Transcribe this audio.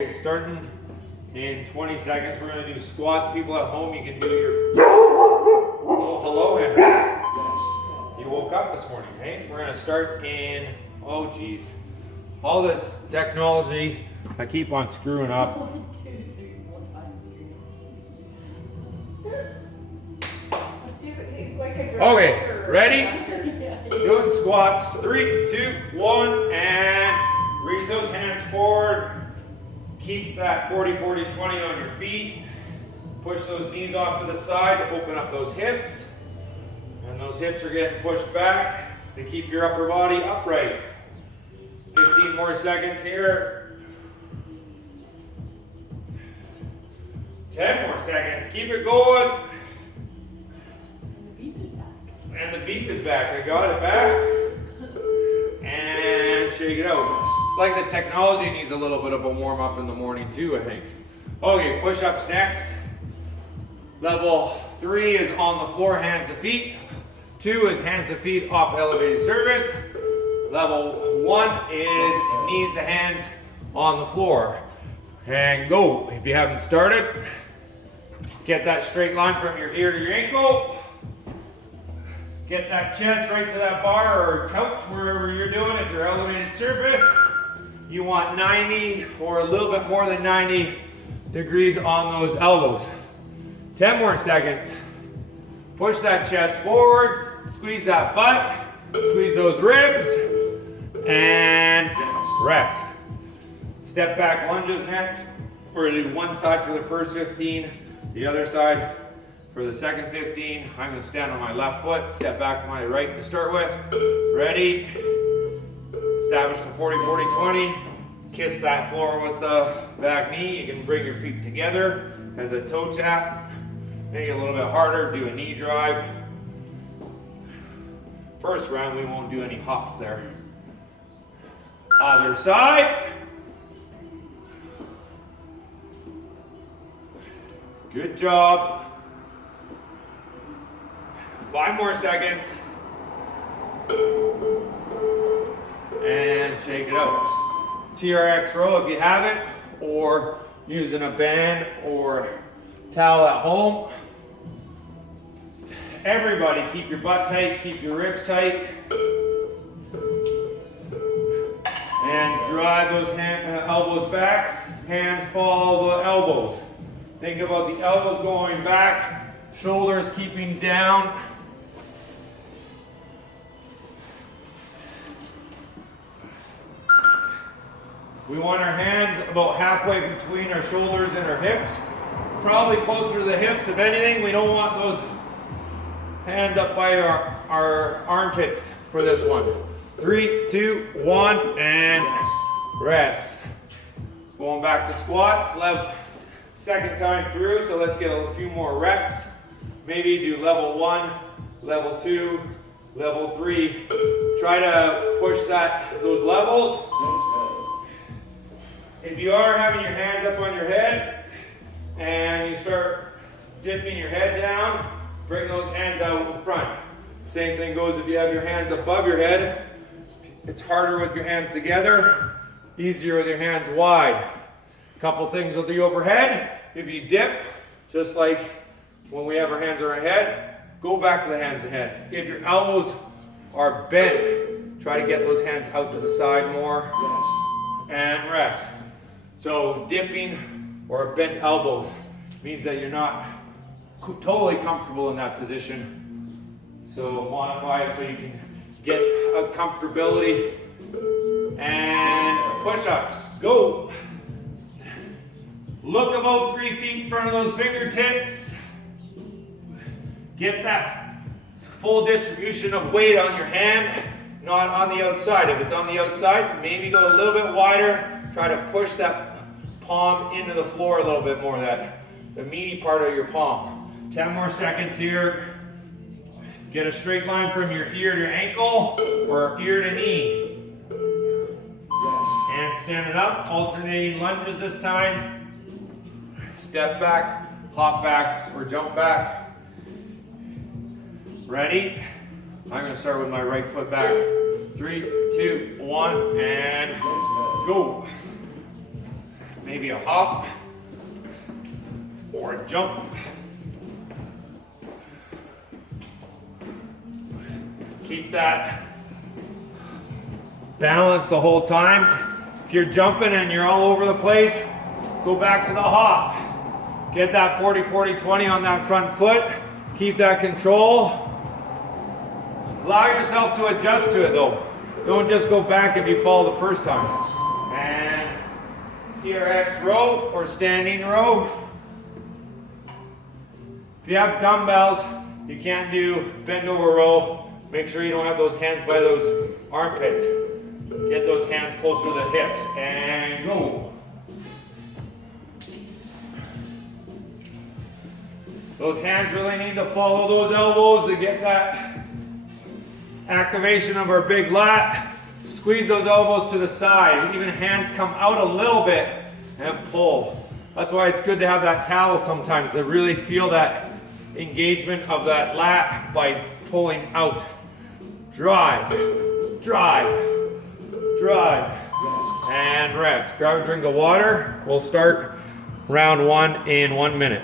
Okay, starting in 20 seconds, we're going to do squats. People at home, you can do your... Oh, hello, Henry. You woke up this morning, hey? We're going to start in... Oh, geez. All this technology, I keep on screwing up. 1, 2, 3, 4, 5, 6. He's like a Okay, ready? Yeah. Doing squats. 3, 2, 1, and raise those hands forward. Keep that 40-40-20 on your feet. Push those knees off to the side to open up those hips. And those hips are getting pushed back to keep your upper body upright. 15 more seconds here. 10 more seconds. Keep it going. And the beep is back. I got it back. And shake it out. It's like the technology needs a little bit of a warm up in the morning too, I think. Okay, push-ups next. Level 3 is on the floor, hands to feet. 2 is hands to feet off elevated surface. Level 1 is knees to hands on the floor. And go. If you haven't started, get that straight line from your ear to your ankle. Get that chest right to that bar or couch, wherever you're doing. If you're elevated surface, you want 90 or a little bit more than 90 degrees on those elbows. 10 more seconds. Push that chest forward, squeeze that butt, squeeze those ribs, and rest. Step back lunges next. We're gonna do one side for the first 15, the other side for the second 15. I'm going to stand on my left foot, step back on my right to start with. Ready? Establish the 40-40-20. Kiss that floor with the back knee. You can bring your feet together as a toe tap. Make it a little bit harder. Do a knee drive. First round, we won't do any hops there. Other side. Good job. 5 more seconds. And shake it out. TRX row if you have it, or using a band or towel at home. Everybody keep your butt tight, keep your ribs tight. And drive those elbows back. Hands follow the elbows. Think about the elbows going back, shoulders keeping down. We want our hands about halfway between our shoulders and our hips. Probably closer to the hips. If anything, we don't want those hands up by our armpits for this one. 3, 2, 1, and rest. Going back to squats, second time through, so let's get a few more reps. Maybe do level 1, level 2, level 3. Try to push those levels. If you are having your hands up on your head and you start dipping your head down, bring those hands out in front. Same thing goes if you have your hands above your head. It's harder with your hands together, easier with your hands wide. Couple things with the overhead. If you dip, just like when we have our hands on our head, go back to the hands ahead. If your elbows are bent, try to get those hands out to the side more and rest. So dipping or bent elbows means that you're not totally comfortable in that position. So modify it so you can get a comfortability. And push-ups, go. Look about 3 feet in front of those fingertips. Get that full distribution of weight on your hand, not on the outside. If it's on the outside, maybe go a little bit wider. Try to push that palm into the floor a little bit more, the meaty part of your palm. 10 more seconds here. Get a straight line from your ear to your ankle or ear to knee. And stand it up, alternating lunges this time. Step back, hop back, or jump back. Ready? I'm going to start with my right foot back. 3, 2, 1, and go. maybe a hop or a jump. Keep that balance the whole time. If you're jumping and you're all over the place, go back to the hop. Get that 40-40-20 on that front foot. Keep that control. Allow yourself to adjust to it though. Don't just go back if you fall the first time. And TRX row or standing row. If you have dumbbells, you can't do bend over row. Make sure you don't have those hands by those armpits. Get those hands closer to the hips and go. Those hands really need to follow those elbows to get that activation of our big lat. Squeeze those elbows to the side. Even hands come out a little bit and pull. That's why it's good to have that towel sometimes to really feel that engagement of that lat by pulling out. Drive, drive, drive, and rest. Grab a drink of water. We'll start round 1 in 1 minute.